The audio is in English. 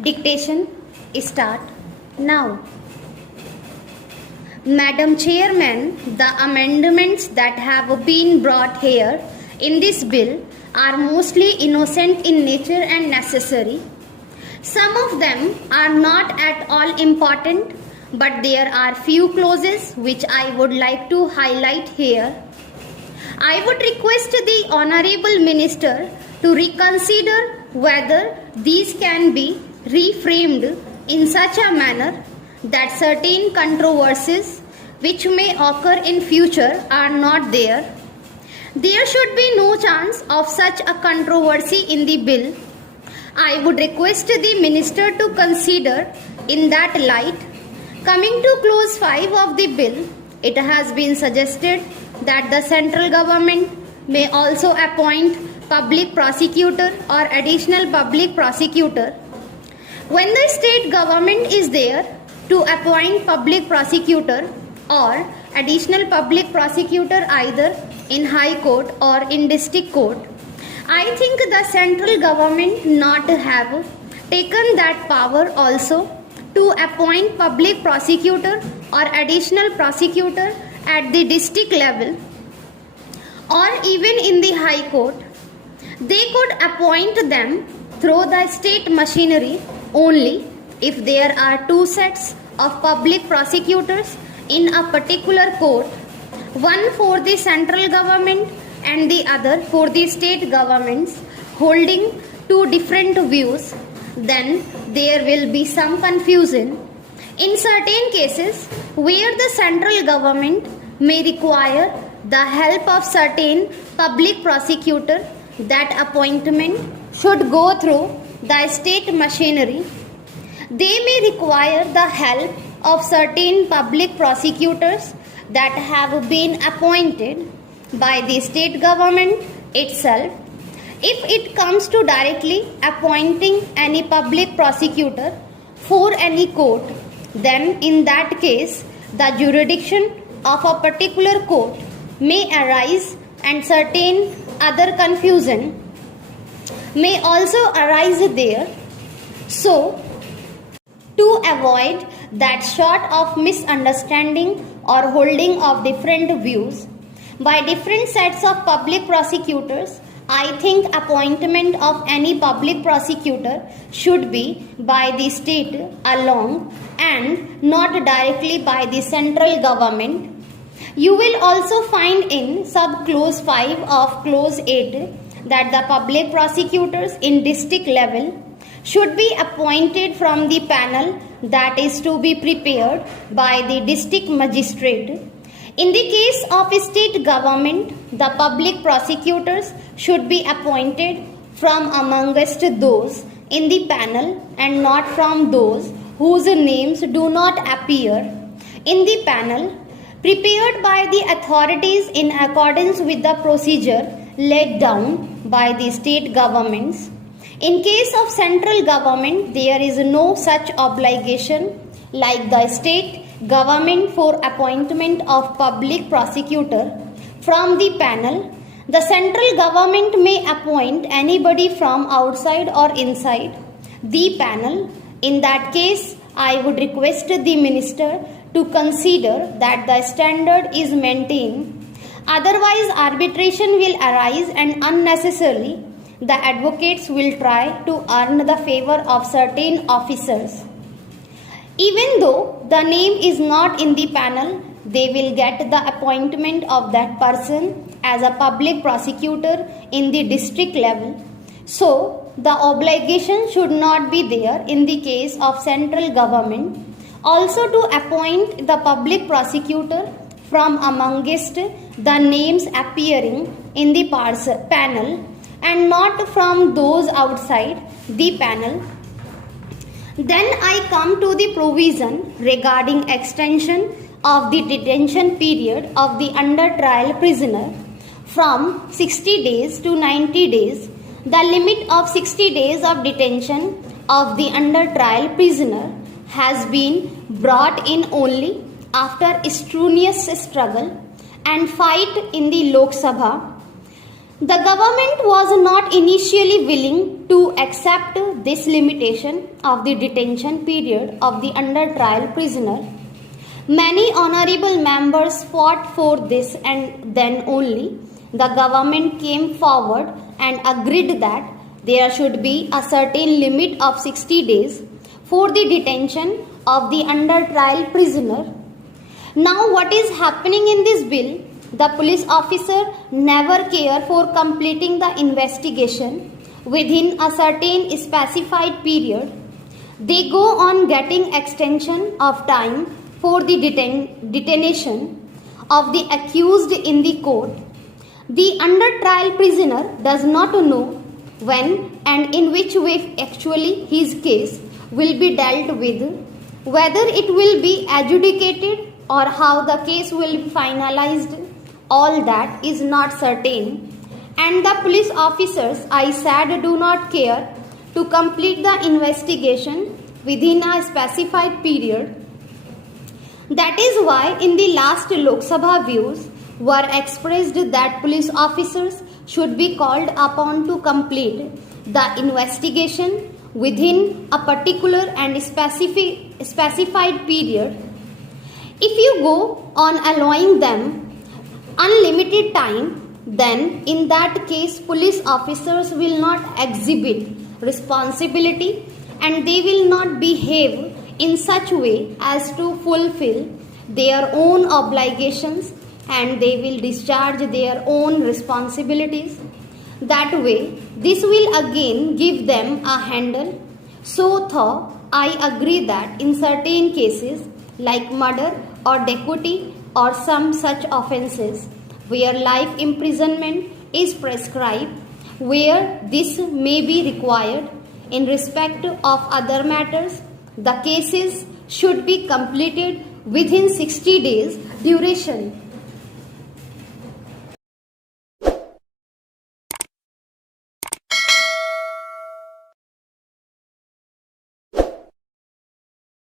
Dictation start now. Madam Chairman, the amendments that have been brought here in this bill are mostly innocent in nature and necessary. Some of them are not at all important, but there are few clauses which I would like to highlight here. I would request the Honorable Minister to reconsider whether these can be reframed in such a manner that certain controversies which may occur in future are not there. There should be no chance of such a controversy in the bill. I would request the Minister to consider in that light. Coming to clause 5 of the bill, it has been suggested that the central government may also appoint public prosecutor or additional public prosecutor. When the state government is there to appoint public prosecutor or additional public prosecutor either in high court or in district court, I think the central government not have taken that power also to appoint public prosecutor or additional prosecutor at the district level or even in the high court. They could appoint them through the state machinery only if there are two sets of public prosecutors in a particular court, one for the central government and the other for the state governments holding two different views. Then there will be some confusion. In certain cases where the central government may require the help of certain public prosecutor, that appointment should go through the state machinery. They may require the help of certain public prosecutors that have been appointed by the state government itself. If it comes to directly appointing any public prosecutor for any court, then in that case the jurisdiction of a particular court may arise and certain other confusion may also arise there. So, to avoid that sort of misunderstanding or holding of different views by different sets of public prosecutors, I think appointment of any public prosecutor should be by the state alone and not directly by the central government. You will also find in sub-clause 5 of clause 8 that the public prosecutors in district level should be appointed from the panel that is to be prepared by the district magistrate. In the case of state government, the public prosecutors should be appointed from amongst those in the panel and not from those whose names do not appear in the panel, prepared by the authorities in accordance with the procedure laid down by the state governments. In case of central government, there is no such obligation like the state government for appointment of public prosecutor from the panel. The central government may appoint anybody from outside or inside the panel. In that case, I would request the minister to consider that the standard is maintained. Otherwise, arbitration will arise and unnecessarily the advocates will try to earn the favor of certain officers. Even though the name is not in the panel, they will get the appointment of that person as a public prosecutor in the district level. So, the obligation should not be there in the case of central government also to appoint the public prosecutor from amongst the names appearing in the panel and not from those outside the panel. Then I come to the provision regarding extension of the detention period of the under trial prisoner from 60 days to 90 days. The limit of 60 days of detention of the under trial prisoner has been brought in only after strenuous struggle and fight in the Lok Sabha. The government was not initially willing to accept this limitation of the detention period of the under trial prisoner. Many honorable members fought for this, and then only the government came forward and agreed that there should be a certain limit of 60 days for the detention of the under trial prisoner. Now what is happening in this bill? The police officer never care for completing the investigation within a certain specified period. They go on getting extension of time for the detention of the accused in the court. The under trial prisoner does not know when and in which way actually his case will be dealt with, whether it will be adjudicated or how the case will be finalized. All that is not certain, and the police officers, I said, do not care to complete the investigation within a specified period. That is why in the last Lok Sabha views were expressed that police officers should be called upon to complete the investigation within a particular and specified period. If you go on allowing them unlimited time, then in that case police officers will not exhibit responsibility and they will not behave in such way as to fulfill their own obligations, and they will discharge their own responsibilities. That way this will again give them a handle. So though I agree that in certain cases like murder or dacoity or some such offences where life imprisonment is prescribed, where this may be required in respect of other matters, the cases should be completed within 60 days duration.